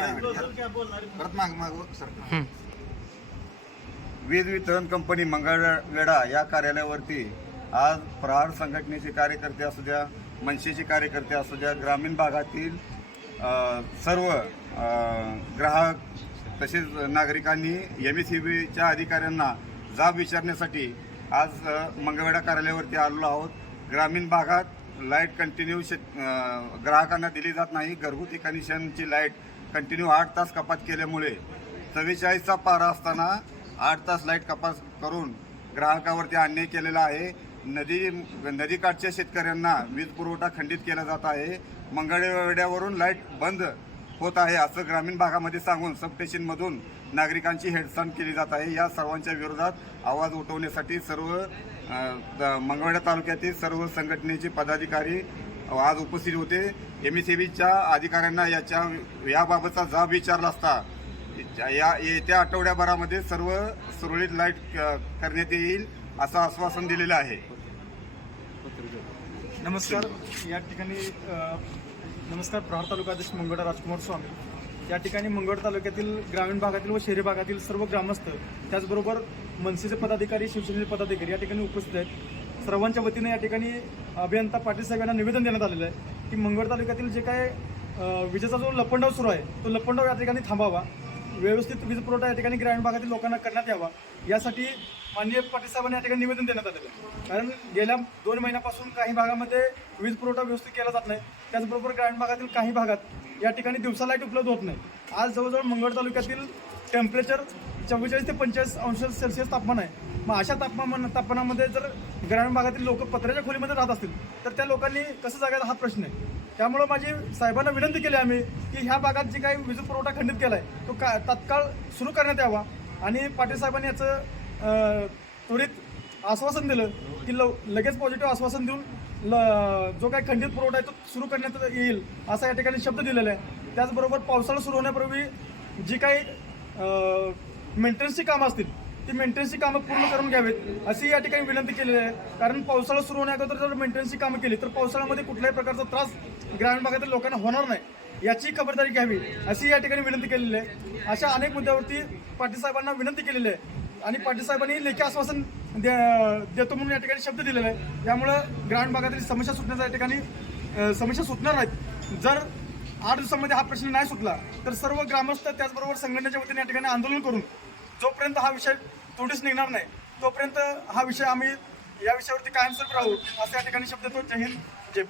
परत माग माग सर. वीज वितरण कंपनी मंगळवेढा या कार्यालयावरती आज प्रहार संघटनेचे कार्यकर्ते असू द्या मनसेचे कार्यकर्ते असू द्या ग्रामीण भागातील सर्व ग्राहक तसेच नागरिकांनी एम एस सी बीच्या अधिकाऱ्यांना जाब विचारण्यासाठी आज अ, मंगळवेढा कार्यालयावरती आलेलो आहोत. ग्रामीण भागात लाइट कंटिन्यू शेत ग्राहकांना दिली जात नाही. घरगुती कनेक्शनची लाइट कंटिन्यू आठ तास कपात केल्यामुळे चव्वेचाळीसचा पारा असताना आठ तास लाइट कपात करून ग्राहकावरती अन्याय केलेला आहे. नदी नदीकाठच्या शेतकऱ्यांना वीज पुरवठा खंडित केला जात आहे. मंगळवेड्यावरून लाइट बंद होत आहे असं ग्रामीण भागामध्ये सांगून सबस्टेशनमधून नागरिकांची हेडसांड केली जात आहे. या सर्वांच्या विरोधात आवाज उठवण्यासाठी सर्व अ, मंगळवेढा तालुक्यातील सर्व संघटनेचे पदाधिकारी आज उपस्थित होते. एम एस अधिकाऱ्यांना याच्या याबाबतचा जाब विचारला असता या येत्या आठवड्याभरामध्ये सर्व सुरळीत लाइट करण्यात येईल असं आश्वासन दिलेलं आहे. नमस्कार. या ठिकाणी नमस्कार प्रहार तालुकाध्यक्ष मंगळ राजकुमार स्वामी. या ठिकाणी मंगळ तालुक्यातील ग्रामीण भागातील व शहरी भागातील सर्व ग्रामस्थ त्याचबरोबर मनसेचे पदाधिकारी शिवसेनेचे पदाधिकारी या ठिकाणी उपस्थित आहेत. सर्वांच्या वतीने या ठिकाणी अभियंता पाटील साहेबांना निवेदन देण्यात आलेलं आहे की मंगळ तालुक्यातील जे काय विजेचा जो लपंडाव सुरू आहे तो लपंडाव या ठिकाणी थांबावा. व्यवस्थित वीज पुरवठा या ठिकाणी ग्रामीण भागातील लोकांना करण्यात यावा. यासाठी माननीय पाटील साहेबांनी या ठिकाणी निवेदन देण्यात आलेलं आहे. कारण गेल्या दोन महिन्यापासून काही भागामध्ये वीज पुरवठा व्यवस्थित केला जात नाही. त्याचबरोबर ग्रामीण भागातील काही भागात या ठिकाणी दिवसा लाइट उपलब्ध होत नाही. आज जवळजवळ मंगळ तालुक्यातील टेम्परेचर चव्वेचाळीस ते पंचेचाळीस अंश सेल्सिअस तापमान आहे. मग अशा तापमान तापमानामध्ये जर ग्रामीण भागातील लोक पत्र्याच्या खोलीमध्ये राहत असतील तर त्या लोकांनी कसं जगायचा हा प्रश्न आहे. त्यामुळं माझी साहेबांना विनंती केली आम्ही की ह्या भागात जे काही वीज पुरवठा खंडित केला आहे तो का तात्काळ सुरू करण्यात यावा. आणि पाटील साहेबांनी याचं त्वरित आश्वासन दिलं की लव लगेच पॉझिटिव्ह आश्वासन देऊन जो काही खंडित पुरवठा आहे तो सुरू करण्यात येईल असा या ठिकाणी शब्द दिलेला आहे. त्याचबरोबर पावसाळा सुरू होण्यापूर्वी जी काही मेंटेनन्सची कामं असतील ती मेंटेनन्सची कामं पूर्ण करून घ्यावीत अशी या ठिकाणी विनंती केलेली आहे. कारण पावसाळा सुरू होण्याअगोदर जर मेंटेनन्सची कामं केली तर पावसाळ्यामध्ये कुठल्याही प्रकारचा त्रास ग्रामीण भागातील लोकांना होणार नाही. याची खबरदारी घ्यावी अशी या ठिकाणी विनंती केलेली आहे. अशा अनेक मुद्द्यावरती पाटीलसाहेबांना विनंती केलेली आहे. आणि पाटीलसाहेबांनी लेखी आश्वासन देतो म्हणून या ठिकाणी शब्द दिलेला आहे. त्यामुळं ग्रामीण भागातील समस्या सुटण्याचा या ठिकाणी समस्या सुटणार नाहीत. जर आठ दिवसामध्ये हा प्रश्न नाही सुटला तर सर्व ग्रामस्थ त्याचबरोबर संघटनेच्या वतीने या ठिकाणी आंदोलन करून जोपर्यंत हा विषय तोडीस निघणार नाही तोपर्यंत हा विषय आम्ही या विषयावरती कायमस्वरूपी राहू असं या ठिकाणी शब्द तो जय हिंद जय